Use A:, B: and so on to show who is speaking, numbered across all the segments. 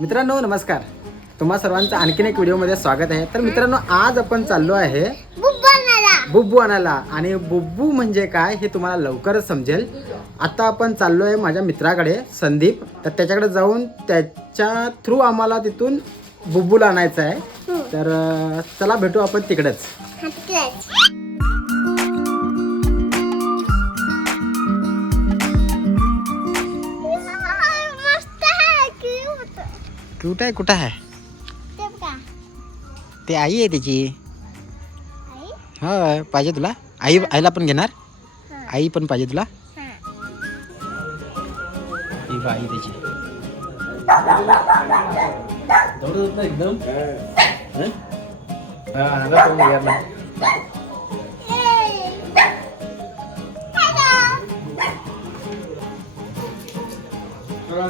A: मित्रांनो नमस्कार. तुम्हा सर्वांचं आणखीन एक व्हिडिओमध्ये स्वागत आहे. तर मित्रांनो आज आपण चाललो आहे बुब्बू आणायला. आणि बुब्बू म्हणजे काय हे तुम्हाला लवकरच समजेल. आता आपण चाललो आहे माझ्या मित्राकडे संदीप. तर त्याच्याकडे जाऊन त्याच्या थ्रू आम्हाला तिथून बुब्बूला आणायचं आहे. तर चला भेटू आपण तिकडेच. कुठं आहे कुठं आहे?
B: ते
A: आई आहे त्याची.
B: आई?
A: होय पाहिजे तुला? आई आईला पण घेणार?
B: हा.
A: आई पण पाहिजे तुला?
B: हा.
A: ही बा आई त्याची.
C: एकदम?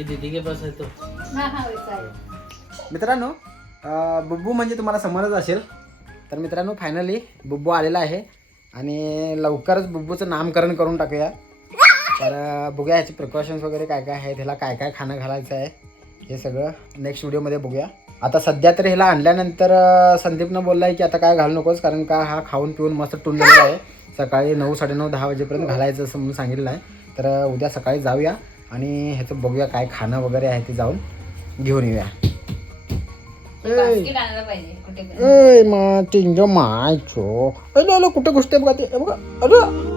C: इनकी दीदी के पास है तो
A: मित्रांनो अं, बुब्बू म्हणजे तुम्हाला समजच असेल. तर मित्रांनो फायनली बुब्बू आलेला आहे आणि लवकरच बुब्बूचं नामकरण करून टाकूया. तर अं, बघूया ह्याचे प्रिकॉशन्स वगैरे काय काय आहे त्याला काय काय खाणं घालायचं आहे हे सगळं नेक्स्ट व्हिडिओमध्ये बघूया. आता सध्या तर ह्याला आणल्यानंतर अं, संदीपनं बोलला आहे की आता काय घालू नकोस कारण का हा खाऊन पिऊन मस्त टुनलेला आहे. सकाळी नऊ साडेनऊ दहा वाजेपर्यंत घालायचं असं म्हणून सांगितलं आहे तर अं, उद्या सकाळी जाऊया. आणि ह्याचं बघूया काय खाणं वगैरे आहे ते जाऊन घेऊन येऊया. ए मा चिंग मायचो अरे कुठे घुसते बघा ते? बघा. अरे